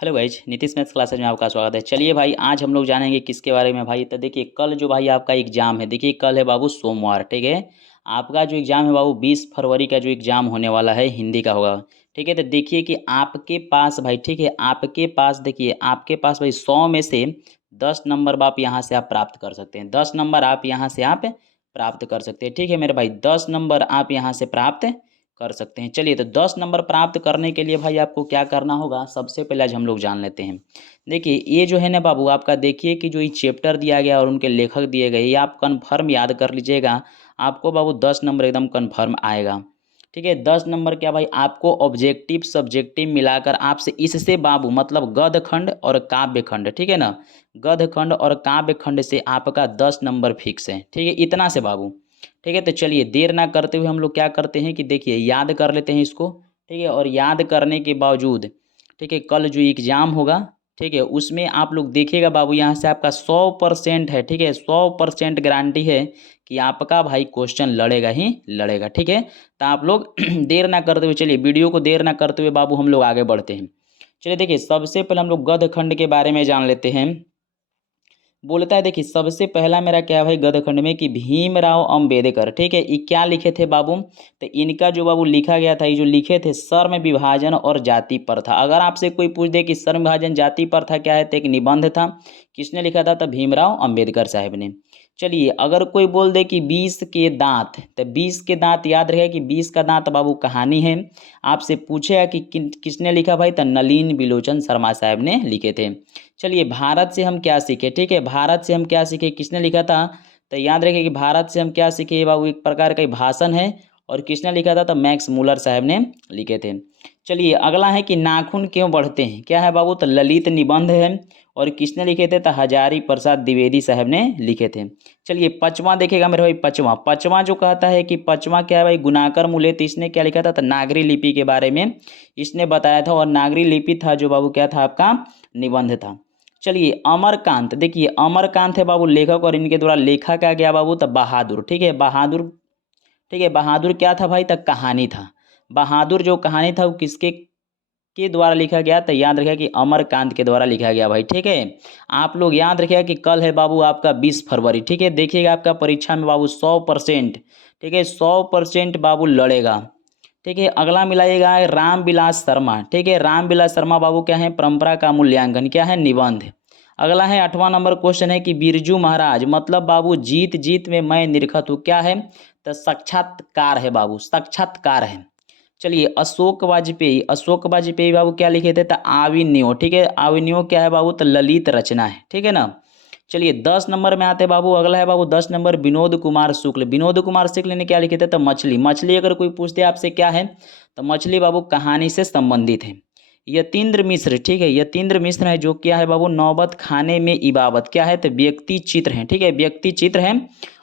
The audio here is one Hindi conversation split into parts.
Hello guys, Nitish maths classes में आपका स्वागत है। चलिए भाई, आज हम लोग जानेंगे किसके बारे में भाई। तो देखिए, कल जो भाई आपका एग्जाम है, देखिए कल है बाबू सोमवार, ठीक है। आपका जो एग्जाम है बाबू 20 फरवरी का जो एग्जाम होने वाला है, हिंदी का होगा, ठीक है। तो देखिए कि आपके पास भाई, ठीक है, आपके पास देखिए, आपके पास भाई 100 में से 10 नंबर आप यहाँ से आप प्राप्त कर सकते हैं। 10 नंबर आप यहाँ से आप प्राप्त कर सकते हैं, ठीक है मेरे भाई। 10 नंबर आप यहाँ से प्राप्त कर सकते हैं। चलिए, तो 10 नंबर प्राप्त करने के लिए भाई आपको क्या करना होगा, सबसे पहले आज हम लोग जान लेते हैं। देखिए, ये जो है ना बाबू आपका, देखिए कि जो ये चैप्टर दिया गया और उनके लेखक दिए गए, ये आप कन्फर्म याद कर लीजिएगा। आपको बाबू 10 नंबर एकदम कन्फर्म आएगा, ठीक है। 10 नंबर क्या भाई, आपको ऑब्जेक्टिव सब्जेक्टिव मिलाकर आपसे इससे बाबू मतलब गद्य खंड और काव्य खंड, ठीक है ना। गद्य खंड और काव्य खंड से आपका 10 नंबर फिक्स है, ठीक है, इतना से बाबू। ठीक है, तो चलिए देर ना करते हुए हम लोग क्या करते हैं कि देखिए याद कर लेते हैं इसको, ठीक है। और याद करने के बावजूद, ठीक है, कल जो एग्ज़ाम होगा, ठीक है, उसमें आप लोग देखिएगा बाबू, यहाँ से आपका 100% है, ठीक है, 100% गारंटी है कि आपका भाई क्वेश्चन लड़ेगा ही लड़ेगा, ठीक है। तो आप लोग देर ना करते हुए, चलिए वीडियो को देर ना करते हुए बाबू हम लोग आगे बढ़ते हैं। चलिए देखिए, सबसे पहले हम लोग गद्य खंड के बारे में जान लेते हैं। बोलता है, देखिए सबसे पहला मेरा क्या है भाई गद्य खंड में कि भीमराव अंबेडकर, ठीक है, ये क्या लिखे थे बाबू। तो इनका जो बाबू लिखा गया था, ये जो लिखे थे, श्रम विभाजन और जाति प्रथा। अगर आपसे कोई पूछ दे कि श्रम विभाजन जाति प्रथा क्या है, तो एक निबंध था। किसने लिखा था, तो भीमराव अंबेडकर साहब ने। चलिए, अगर कोई बोल दे कि 20 के दांत, तो 20 के दांत याद रहे कि 20 का दांत बाबू कहानी है। आपसे पूछेगा कि किसने लिखा भाई, तो नलिन बिलोचन शर्मा साहब ने लिखे थे। चलिए, भारत से हम क्या सीखे, ठीक है, भारत से हम क्या सीखे, किसने लिखा था। तो याद रखिए कि भारत से हम क्या सीखे बाबू, एक प्रकार का भाषण है। और किसने लिखा था, तो मैक्स मूलर साहब ने लिखे थे। चलिए, अगला है कि नाखून क्यों बढ़ते हैं, क्या है बाबू, तो ललित निबंध है। और किसने लिखे थे, तो हजारी प्रसाद द्विवेदी साहब ने लिखे थे। चलिए, पचवां देखिएगा मेरे भाई, पचवां पचवां जो कहता है कि पचवां क्या है भाई, गुणाकर मूलेत, इसने क्या लिखा था, तो नागरी लिपि के बारे में इसने बताया था। और नागरी लिपि था जो बाबू क्या था आपका, निबंध था। चलिए, अमरकांत, देखिए अमरकांत है बाबू लेखक, और इनके द्वारा लेखा क्या गया बाबू, तो बहादुर, ठीक है, बहादुर, ठीक है। बहादुर क्या था भाई, तक कहानी था। बहादुर जो कहानी था वो किसके के द्वारा लिखा गया, तो याद रखिए कि अमरकांत के द्वारा लिखा गया भाई, ठीक है। आप लोग याद रखिएगा कि कल है बाबू आपका 20 फरवरी, ठीक है। देखिएगा आपका परीक्षा में बाबू 100%, ठीक है, 100% बाबू लड़ेगा, ठीक है। अगला मिलाइएगा रामविलास शर्मा, ठीक है, रामविलास शर्मा बाबू क्या है, परंपरा का मूल्यांकन, क्या है, निबंध। अगला है 8वां नंबर क्वेश्चन है कि बिरजू महाराज मतलब बाबू जीत जीत में मैं निरखत हूँ, क्या है, तो साक्षात्कार है बाबू, साक्षात्कार है। चलिए, अशोक वाजपेयी, अशोक वाजपेयी बाबू क्या लिखे थे, तो आविन्यो, ठीक है, आविन्यो क्या है बाबू, तो ललित रचना है, ठीक है ना। चलिए, 10 नंबर में आते हैं बाबू, अगला है बाबू 10 नंबर विनोद कुमार शुक्ल। विनोद कुमार शुक्ल ने क्या लिखे थे, तो मछली। मछली अगर कोई पूछते आपसे क्या है, तो मछली बाबू कहानी से संबंधित है। यतीन्द्र मिश्र, ठीक है, यतीन्द्र मिश्र है जो क्या है बाबू, नौबत खाने में इबाबत, क्या है, तो व्यक्ति चित्र है, ठीक है, व्यक्ति चित्र है।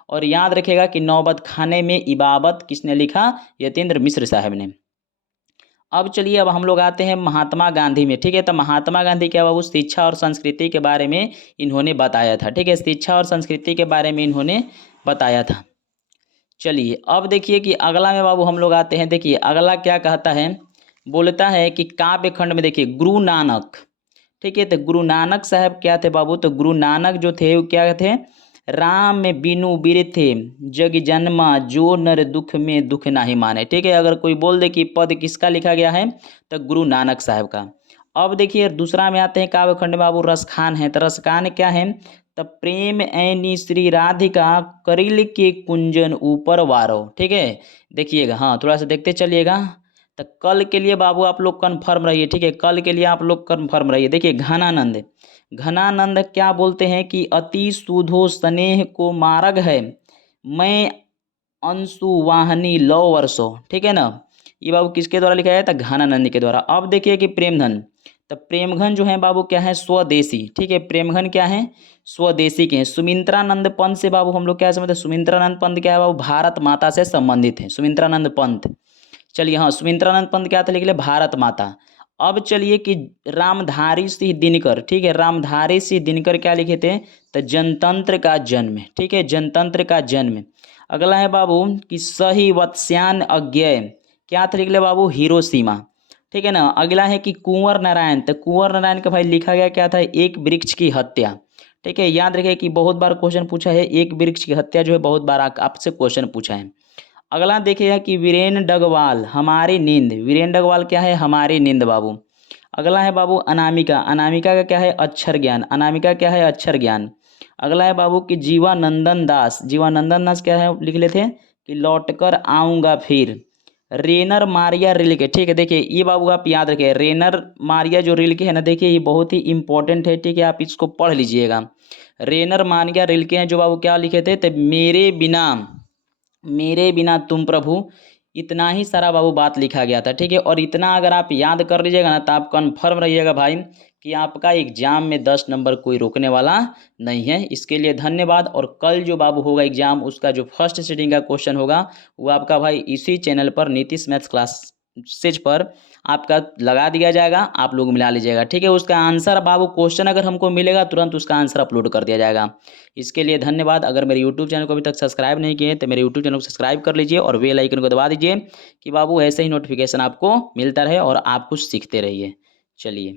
और याद रखिएगा कि नौबत खाने में इबाबत किसने लिखा, यतीन्द्र मिश्र साहब ने। अब चलिए, अब हम लोग आते हैं महात्मा गांधी में, ठीक है। तो महात्मा गांधी क्या बाबू, शिक्षा और संस्कृति के बारे में इन्होंने बताया था, ठीक है, शिक्षा और संस्कृति के बारे में इन्होंने बताया था। चलिए, अब देखिए कि अगला में बाबू हम लोग आते हैं। देखिए अगला क्या कहता है, बोलता है कि काव्य खंड में देखिए गुरु नानक, ठीक है। तो गुरु नानक साहब क्या थे बाबू, तो गुरु नानक जो थे वो क्या थे, राम में बिनु बिरथे जग जन्मा जो नर दुख में दुख नाही माने, ठीक है। अगर कोई बोल दे कि पद किसका लिखा गया है, तो गुरु नानक साहब का। अब देखिए दूसरा में आते हैं काव्य खंड में बाबू, रसखान है। तो रसखान क्या है, तो प्रेम ऐनी श्री राधिका करिल के कुंजन ऊपर वारो, ठीक है। देखिएगा, हाँ थोड़ा सा देखते चलिएगा। तो कल के लिए बाबू आप लोग कन्फर्म रहिए, ठीक है, कल के लिए आप लोग कन्फर्म रहिए। देखिए घनानंद, घनानंद क्या बोलते हैं कि अति सुधो स्नेह को मार्ग है, मैं अंशु वाहनी लो वर्षो, ठीक है ना। ये बाबू किसके द्वारा लिखा है, तो घनानंद के द्वारा। अब देखिए कि प्रेमधन, तो प्रेमघन जो है बाबू क्या है, स्वदेशी, ठीक है, प्रेमघन क्या है, स्वदेशी के हैं। सुमित्रानंद पंत से बाबू हम लोग क्या समझते हैं, सुमित्रानंद पंत क्या है बाबू, भारत माता से संबंधित है, सुमित्रानंद पंत। चलिए, हाँ सुमित्रानंद पंत क्या था, लिख ले भारत माता। अब चलिए कि रामधारी सिंह दिनकर, ठीक है, रामधारी सिंह दिनकर क्या लिखे थे, तो जनतंत्र का जन्म, ठीक है, जनतंत्र का जन्म। अगला है बाबू कि सही वत्स्यान अज्ञेय, क्या था, लिख ले बाबू हिरोशिमा। ठीक है ना। अगला है कि कुंवर नारायण, तो कुंवर नारायण का भाई लिखा गया क्या था, एक वृक्ष की हत्या। ठीक है, याद रखिए कि बहुत बार क्वेश्चन पूछा है, एक वृक्ष की हत्या जो है बहुत बार आपसे क्वेश्चन पूछा है। अगला देखिएगा कि वीरेन डगवाल हमारी नींद, वीरेन डगवाल क्या है, हमारी नींद बाबू। अगला है बाबू अनामिका, अनामिका का क्या है, अक्षर ज्ञान, अनामिका क्या है, अक्षर ज्ञान। अगला है बाबू कि जीवानंदन दास, जीवानंदन दास क्या है, लिख लेते हैं कि लौट कर आऊँगा फिर। रेनर मारिया रिल्के, ठीक है, देखिए ये बाबू आप याद रखिए, रेनर मारिया जो रिल्के है ना, देखिए ये बहुत ही इंपॉर्टेंट है, ठीक है, आप इसको पढ़ लीजिएगा। रेनर मारिया रिल्के हैं जो बाबू क्या लिखे थे, तो मेरे बिना तुम प्रभु, इतना ही सारा बाबू बात लिखा गया था। ठीक है, और इतना अगर आप याद कर लीजिएगा ना, तो आप कन्फर्म रहिएगा भाई कि आपका एग्जाम में 10 नंबर कोई रोकने वाला नहीं है। इसके लिए धन्यवाद। और कल जो बाबू होगा एग्जाम, उसका जो फर्स्ट सीटिंग का क्वेश्चन होगा वो आपका भाई इसी चैनल पर नीतीश मैथ्स क्लासेज पर आपका लगा दिया जाएगा, आप लोग मिला लीजिएगा। ठीक है, उसका आंसर बाबू, क्वेश्चन अगर हमको मिलेगा तुरंत उसका आंसर अपलोड कर दिया जाएगा। इसके लिए धन्यवाद। अगर मेरे यूट्यूब चैनल को अभी तक सब्सक्राइब नहीं किए तो मेरे यूट्यूब चैनल को सब्सक्राइब कर लीजिए और बेल आइकन को दबा दीजिए कि बाबू ऐसे ही नोटिफिकेशन आपको मिलता रहे और आप कुछ सीखते रहिए। चलिए।